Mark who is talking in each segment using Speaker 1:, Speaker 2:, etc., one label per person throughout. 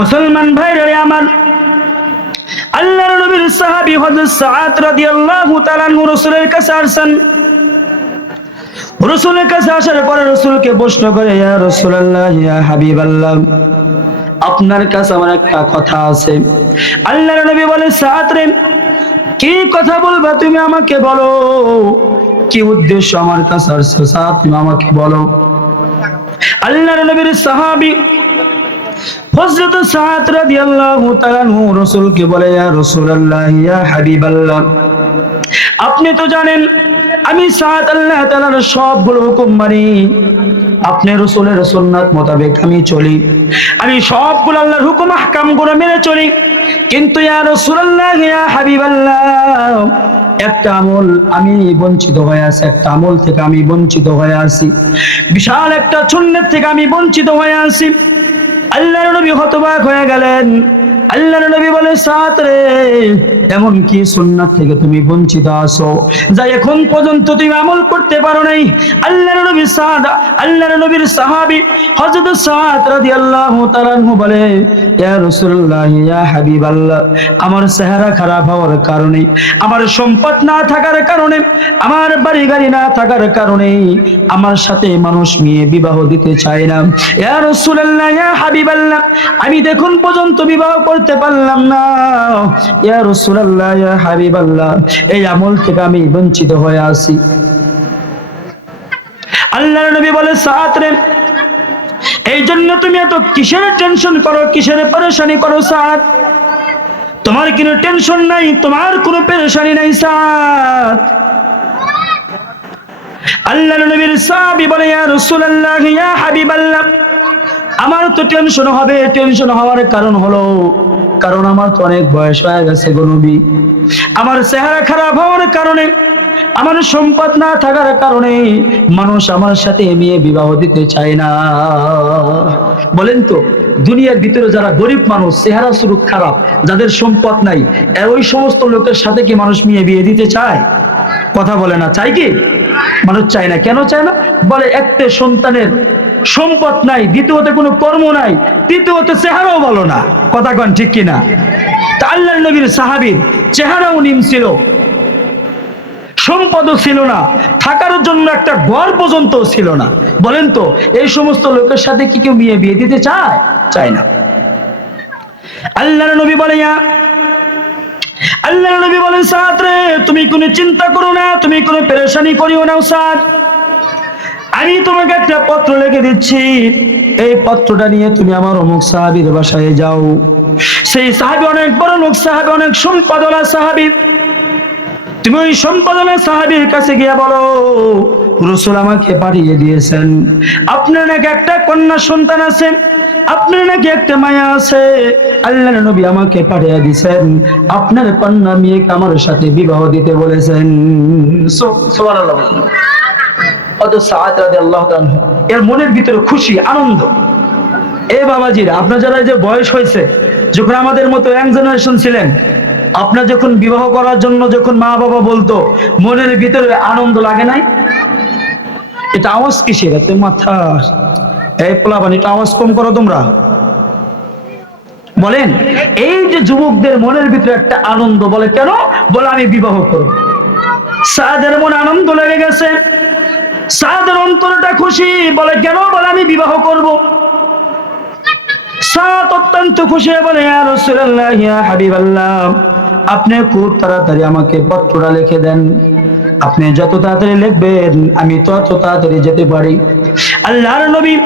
Speaker 1: মুসলমান ভাইরা, আমার আল্লাহর নবীর সাহাবী হযরত সাআদ রাদিয়াল্লাহু তাআলা আনহু রাসূলের কাছে আসেন রাসূলের কাছে আসার পরে রাসূলকে প্রশ্ন করে, ইয়া রাসূলুল্লাহ, ইয়া হাবিবাল্লাহ, আপনার কাছে আমার একটা কথা আছে। আল্লাহর নবী বলে, সাআদ রে, কি কথা বলবা তুমি আমাকে বলো? কি উদ্দেশ্য আমার কাছে আসছো? সাআদ তুমি আমাকে বলো। আল্লাহর নবীর সাহাবী হযরত সাদ রাদিয়াল্লাহু তাআলা রাসূলকে বলে, ইয়া রাসূলুল্লাহ, ইয়া হাবিবাল্লাহ। আপনি তো জানেন, আমি সাদ আল্লাহ তাআলার সবগুলো হুকুম মানি। আপনি রাসূলের সুন্নাত মোতাবেক আমি চলি। আমি সবগুলো আল্লাহর হুকুম আহকামগুলো মেনে চলি। কিন্তু ইয়া রাসূলুল্লাহ, ইয়া হাবিবাল্লাহ, একটা আমল আমি বঞ্চিত হয়ে আছি, একটা আমল থেকে আমি বঞ্চিত হয়ে আছি। বিশাল একটা সুন্নাত থেকে আমি বঞ্চিত হয়ে আছি। আল্লাহর নবী হতবাক হয়ে গেলেন। আল্লাহর নবী বলে সাত রে। এমন কি সুন্নাত থেকে তুমি বঞ্চিত আছো। যা এখন পর্যন্ত তুমি আমল করতে পারো নাই। আল্লাহর নবী সাদ, আল্লাহর নবীর সাহাবী হযরত সাদ রাদিয়াল্লাহু তাআলা বলে, ইয়া রাসূলুল্লাহ, ইয়া হাবিবাল্লাহ, আমার চেহারা খারাপ হওয়ার কারণে, আমার সম্পদ না থাকার কারণে, আমার বাড়ি গাড়ি না থাকার কারণে, আমার সাথে মানুষ মেয়ে বিবাহ দিতে চায় না। ইয়া রাসূলুল্লাহ, ইয়া হাবিবাল্লাহ, আমি দেখুন পর্যন্ত বিবাহ করতে পারলাম না। ইয়া হাবিবাল্লাহ, এই আমল থেকে আমি বঞ্চিত হয়ে আছি। আল্লাহর নবী বলে, সাত এই জন্য তুমি এত কিসের টেনশন করো, কিসের পরেশানি করো, সাত? তোমার কোনো টেনশন নাই, তোমার কোনো পেরেশানি নাই, সাত? আল্লাহ নবীর সাহাবী বলে, ইয়া রাসূলুল্লাহ, ইয়া হাবিবাল্লাহ আমার তো টেনশন হবে টেনশন হওয়ার কারণ হলো, কারণ আমার তো অনেক বয়স হয়ে গেছে গো আমার চেহারা খারাপ হওয়ার কারণে, আমার সম্পদ না থাকার কারণে মানুষ আমার সাথে মেয়ে বিবাহ দিতে চায় না। বলেন তো, দুনিয়ার ভিতরে যারা গরিব মানুষ, চেহারা স্বরূপ খারাপ, যাদের সম্পদ নাই ওই সমস্ত লোকের সাথে কি মানুষ মেয়ে বিয়ে দিতে চায়? কথা বলে না চাই কি? মানুষ চায় না। কেন চায় না? বলে, একটা সন্তানের সম্পদ নাই, দ্বিতীয়তে কোনো কর্ম নাই, তৃতীয়তে চেহারাও ভালো না। কথা কন ঠিক কিনা? তা আল্লাহ নবীর সাহাবীর চেহারাও নিম ছিল, সম্পদও ছিল না, থাকার জন্য একটা ঘর পর্যন্ত ছিল না। বলেন তো, এই সমস্ত লোকের সাথে কি কেউ বিয়ে বিয়ে দিতে চায়? চায় না। আল্লাহ নবী বলে আল্লাহর নবী বলেন সাদ রে তুমি কোনো চিন্তা করো না, তুমি কোনো পেরেশানি করিও না সাদ আমি তোমাকে একটা পত্র লিখে দিচ্ছি। এই পত্রটা নিয়ে তুমি আমার অমুক সাহাবীর বাসায় যাও। সেই সাহাবী অনেক বড় লোক, সাহাবী অনেক সম্পাদনা সাহাবী। তুমি ওই সম্পাদনা সাহাবীর কাছে গিয়ে বলো, রসুল আমাকে পাঠিয়ে দিয়েছেন। আপনার নাকি একটা কন্যা সন্তান আছে, আপনার নাকি একটা মায়া আছে। আল্লাহ নবী আমাকে পাঠিয়ে দিয়েছেন। আপনার কন্যা মেয়েকে আমার সাথে বিবাহ দিতে বলেছেন। সু- সুবহানাল্লাহ বলুন। এর মনের ভিতরে খুশি, আনন্দ। এ বাবাজিরা, আপনার যারা যে বয়স হয়েছে, যখন আমাদের মতো জেনারেশন ছিলেন, আপনার যখন বিবাহ করার জন্য যখন মা বাবা বলতো, মনের ভিতরে আনন্দ লাগে নাই? এটা আওয়াজ কিসের? এত মাথা। এই পোলাপান, এটা আওয়াজ কম করো তোমরা। বলেন, এই যে যুবকদের মনের ভিতরে একটা আনন্দ, বলে কেন? বলে, আমি বিবাহ করব। সাদের মনে আনন্দ লেগে গেছে। সাদের অন্তরটা খুশি, বলে, কেন? বলে, আমি বিবাহ করব। সাত অত্যন্ত খুশি বলে আপনি খুব তাড়াতাড়ি আমাকে পত্রটা লিখে দেন। আপনি যত তাড়াতাড়ি লিখবেন, আমি তত তাড়াতাড়ি যেতে পারি। আল্লাহর নবী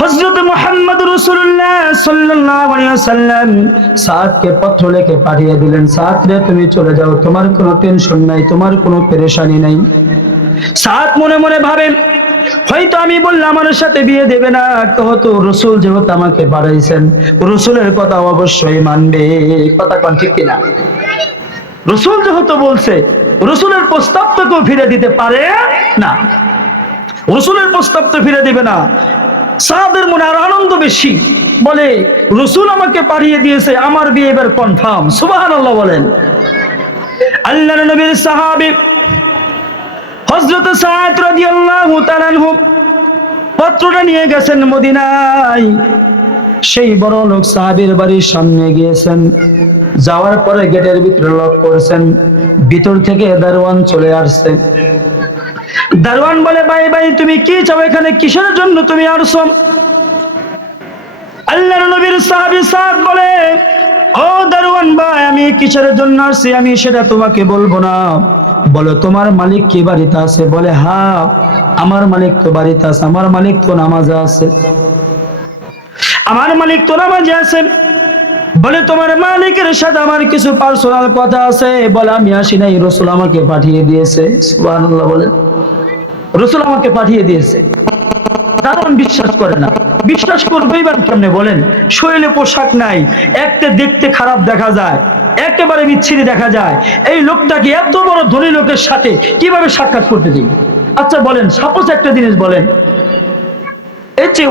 Speaker 1: হযরত মুহাম্মদ আলাইহি ওয়াসাল্লাম সাদকে পত্র লিখে পাঠিয়ে দিলেন। সাদ রে, তুমি চলে যাও, তোমার কোনো টেনশন নাই, তোমার কোনো পেরেশানি নাই। সাত মনে মনে ভাবে, হয়তো আমি বললাম আমার সাথে বিয়ে দেবে না। হয়তো রসুল যেহেতু আমাকে বাড়াইছেন, রসুলের কথা অবশ্যই মানবে। কথা কন ঠিক কিনা? রসুল যেহেতু বলছে, রসুলের প্রস্তাব তো কেউ ফিরে দিতে পারে না। রসুলের প্রস্তাব তো ফিরে দিবে না। সাহাদের মনে আর আনন্দ বেশি। বলে, রসুল আমাকে পাঠিয়ে দিয়েছে, আমার বিয়ে এবার কনফার্ম সুবাহান আল্লাহ বলেন। আল্লাহ নবীর সাহাবি হজরত রাদিয়াল্লাহু তাআলা আনহু পত্রটা নিয়ে গেছেন মদিনায়। সেই বড় লোক সাহাবীর বাড়ির সামনে গিয়েছেন। যাওয়ার পরে গেটের ভিতরে লক করেছেন। ভিতর থেকে দারোয়ান চলে আসছে। দারোয়ান বলে, ভাই ভাই, তুমি কি চাও এখানে? কিসের জন্য তুমি আসছো? আল্লাহর নবীর সাহাবী সাদ বলে, ও দারোয়ান ভাই, আমি কিসের জন্য আসছি? আমি সেটা তোমাকে বলব না। বলো, তোমার মালিক কি বাড়িতে আছে? বলে হ্যাঁ আমার মালিক তো বাড়িতে আছে, আমার মালিক তো নামাজে আছে। আমার মালিক তো নামাজে আছে। বলে, তোমার মালিকের সাথে আমার কিছু পার্সোনাল কথা আছে? বলে, আমি আসি নাই, রসুল আমাকে পাঠিয়ে দিয়েছে। সুবহানাল্লাহ বলে, রসুল আমাকে পাঠিয়ে দিয়েছে। দারুণ বিশ্বাস করে না বিশ্বাস করবেই বা কেমনে বলেন? শরীরে পোশাক নাই, একটা দেখতে খারাপ দেখা যায়, একেবারে বিচ্ছিরি দেখা যায়। এই লোকটাকে এত বড় ধনী লোকের সাথে কীভাবে সাক্ষাৎ করতে দিই? আচ্ছা বলেন সাপোজ একটা জিনিস বলেন। এই যে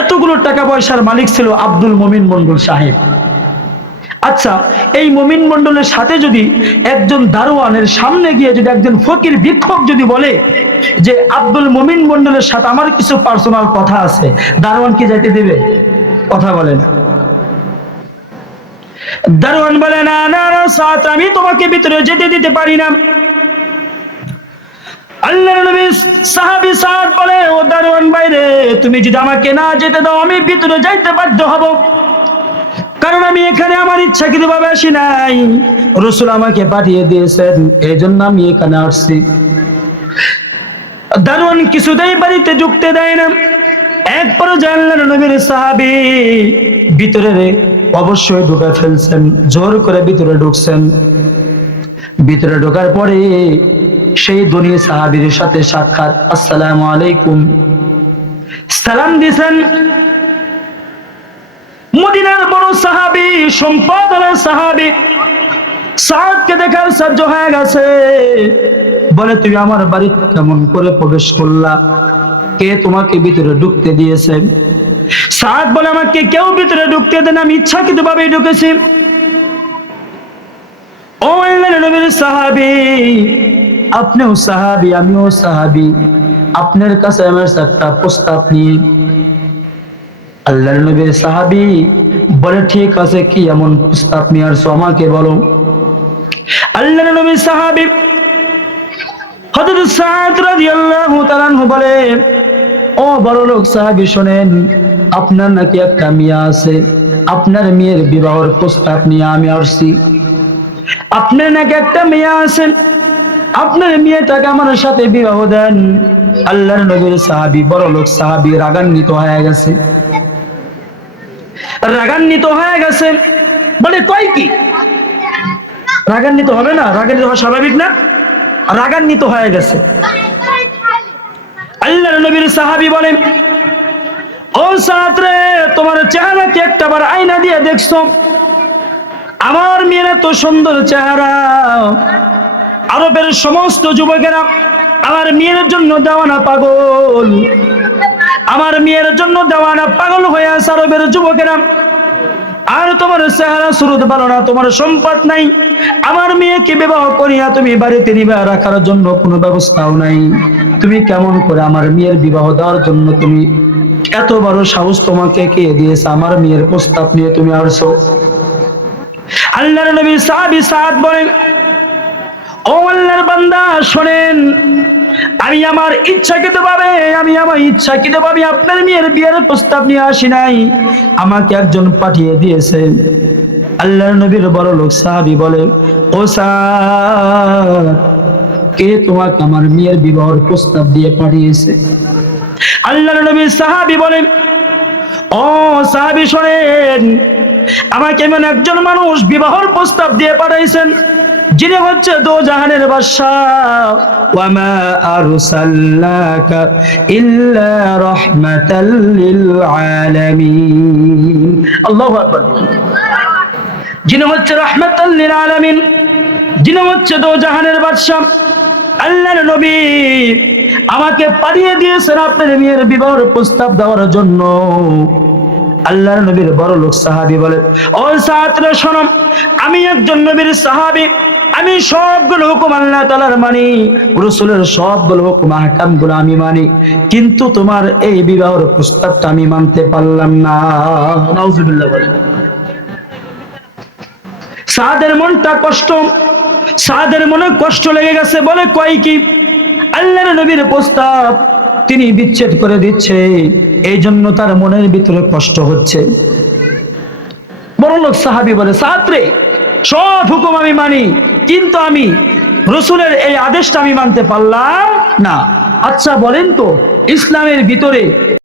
Speaker 1: এতগুলো টাকা পয়সার মালিক ছিল আব্দুল মমিন মন্ডল সাহেব। আচ্ছা এই মমিন মন্ডলের সাথে যদি একজন দারোয়ানের সামনে গিয়ে যদি একজন ফকির ভিক্ষক যদি বলে যে, আব্দুল মমিন মন্ডলের সাথে আমার কিছু পার্সোনাল কথা আছে, দারোয়ান কি যাইতে দেবে? কথা বলে না। দারোয়ান বলে, না না না সাত আমি তোমাকে ভিতরে যেতে দিতে পারি না। আল্লাহ বলে, ও দারোয়ান বাইরে তুমি যদি আমাকে না যেতে দাও, আমি ভিতরে যাইতে বাধ্য হব। কারণ আমি এখানে আমার ইচ্ছাকৃত ভাবে আসি নাই। রসুল আমাকে পাঠিয়ে দিয়েছেন এই জন্য আমি এখানে আসছি। দারোয়ান কিছুতেই বাড়িতে ঢুকতে দেয় না। এক আল্লাহর নবীর সাহাবী ভিতরে অবশ্যই ঢুকে ফেলছেন, জোর করে ভিতরে ঢুকছেন। ভিতরে ঢোকার পরে সেই ধনী সাহাবীর সাথে সাক্ষাৎ, আসসালামু আলাইকুম। সালাম দিছেন মদিনার বড় সাহাবি সম্পদের সাহাবি সাদকে দেখার সাহায্য হয়ে গেছে। বলে, তুমি আমার বাড়িতে কেমন করে প্রবেশ করলা? কে তোমাকে ভিতরে ঢুকতে দিয়েছে? সাদ বলে, আমাকে কেউ ভিতরে ঢুকতে দেন আমি ইচ্ছাকৃত ভাবে ঢুকেছি। ও নবীর সাহাবি, আপনিও সাহাবি, আমিও সাহাবি। আপনার কাছে আমার একটা প্রস্তাব নিয়ে আল্লাহর নবীর সাহাবি বলে, ঠিক আছে, কি এমন প্রস্তাব নিয়ে আসছো আমাকে বলো। আল্লাহর নবীর সাহাবি আপনার নাকি একটা মেয়ে আছে, আপনার মেয়ের বিবাহের প্রস্তাব নিয়ে আমি আসছি। আপনার নাকি একটা মেয়ে আছেন আপনার মেয়েটাকে আমার সাথে বিবাহ দেন। আল্লাহর নবীর সাহাবি বড় লোক সাহাবি রাগান্বিত হয়ে গেছে। রাগান্বিত হয়ে গেছে। বলে, কয় কি? রাগান্বিত হবে না? রাগান্বিত হওয়া স্বাভাবিক না? রাগান্বিত হয়ে গেছে। আল্লাহর নবীর সাহাবি বলেন ও সাত্রে তোমার চেহারা কি একটা বার আয়না দিয়ে দেখছ? আমার মেয়ের এত সুন্দর চেহারা। আরবের সমস্ত যুবকেরা আমার মেয়ের জন্য দেওয়ানা পাগল। আমার মেয়ের জন্য দেওয়ানা পাগল হয়ে আছে আরবের যুবকেরা। আর তোমার চেহারা শুরুতে ভালো না, তোমার সম্পদ নাই। আমার মেয়েকে বিবাহ করিয়া তুমি বাড়িতে নিবে, রাখার জন্য কোনো ব্যবস্থাও নাই। তুমি কেমন করে আমার মেয়ের বিবাহ দেওয়ার জন্য তুমি এত বড় সাহস তোমাকে কে দিয়েছে? আমার মেয়ের প্রস্তাব নিয়ে তুমি আসছো। আল্লাহর নবী সাহাবি সাদ বলেন ও বান্দা, শোনেন। আমি আমার ইচ্ছাকৃত ভাবে আমি আমার ইচ্ছাকৃত ভাবে আপনার মেয়ের বিয়ের প্রস্তাব নিয়ে আসি নাই। আমাকে একজন পাঠিয়ে দিয়েছে। আল্লাহর নবীর বড় লোক সাহাবি বলে, ও কে তোমাকে আমার মেয়ের বিবাহের প্রস্তাব দিয়ে পাঠিয়েছে? আল্লাহর নবী সাহাবি বলেন ও সাহাবি, শোনেন, আমাকে এমন একজন মানুষ বিবাহর প্রস্তাব দিয়ে পাঠাইছেন। যিনি হচ্ছে দো জাহানের বাদশাহ। ওয়ামা ইল্লা রাহমাতাল লিল আলামিন। যিনি হচ্ছে রাহমাতাল লিল আলামিন, যিনি হচ্ছে দো জাহানের বাদশাহ, আল্লাহর নবী আমাকে পাঠিয়ে দিয়েছেন আপনার মেয়ের বিবাহের প্রস্তাব দেওয়ার জন্য। আল্লাহর নবীর বড় লোক সাহাবি বলে, ও সাহাতরা শোনো, আমি একজন নবীর সাহাবি আমি সবগুলো হুকুম আল্লাহ তালার মানি, রসুলের সবগুলো হুকুম আহকামগুলো আমি মানি। কিন্তু তোমার এই বিবাহের প্রস্তাবটা আমি মানতে পারলাম না। সাদের মনটা কষ্ট সাদের মনে কষ্ট লেগে গেছে বলে কয় কি? আল্লাহর নবীর প্রস্তাব তিনি বিচ্ছেদ করে দিচ্ছে এই জন্য তার মনের ভিতরে কষ্ট হচ্ছে। বড় লোক সাহাবি বলে, সাহাত্রে সব হুকুম আমি মানি, কিন্তু আমি রসুলের এই আদেশটা আমি মানতে পারলাম না। আচ্ছা বলেন তো, ইসলামের ভিতরে